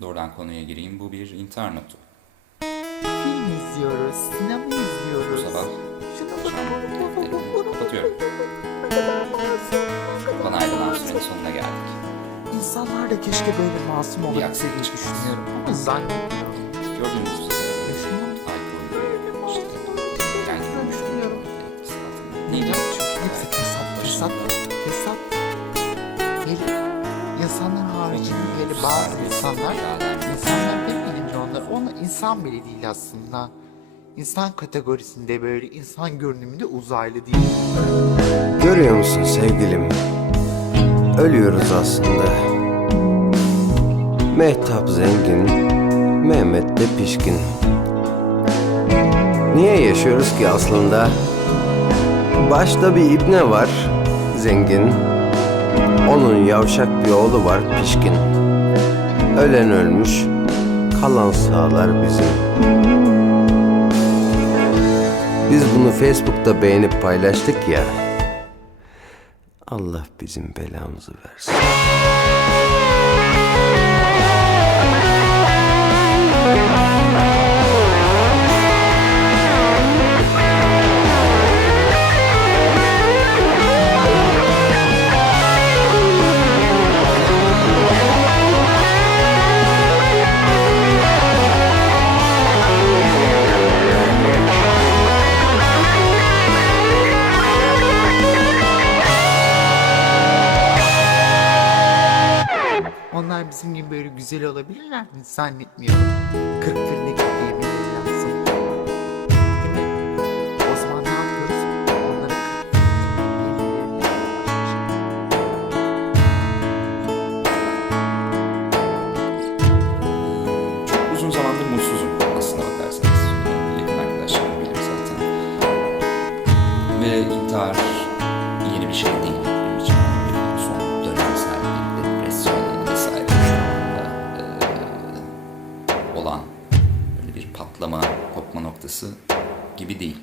Doğrudan konuya gireyim. Bu bir intihar notu. Film izliyoruz, sinema Bu izliyoruz. sabah Şuna akşam defterini kapatıyorum. Bana ayrılan sürenin sonuna geldik. İnsanlar da keşke böyle masum Bir olabilse aksilik diye düşünüyorum ama zannetmiyorum. Gördüğünüz üzere alkol, yani düşünüyorum. Neydi? Çünkü hepsi fesat. Hele insanlar haricinde hele bazı insanlar, insanlar demeyelim de onlar, onlar insan bile değil aslında. İnsan kategorisinde böyle insan görünümünde uzaylı değil. Görüyor musun sevgilim? Ölüyoruz aslında. Mehtap zengin, Mehmet de pişkin. Niye yaşıyoruz ki aslında? Başta bir ibne var, zengin. Onun yavşak bir oğlu var, pişkin. Ölen ölmüş, kalan sağlar bizim. Biz bunu Facebook'ta beğenip paylaştık ya. Allah bizim belamızı versin. Onlar bizim gibi böyle güzel olabilirler mi? Zannetmiyorum. Kırk filmde gitmeyebilirler uzun zamandır mutsuzum aslına bakarsanız. Yakın arkadaşlarım bilir zaten. Ve intihar bir patlama, kopma noktası gibi değil.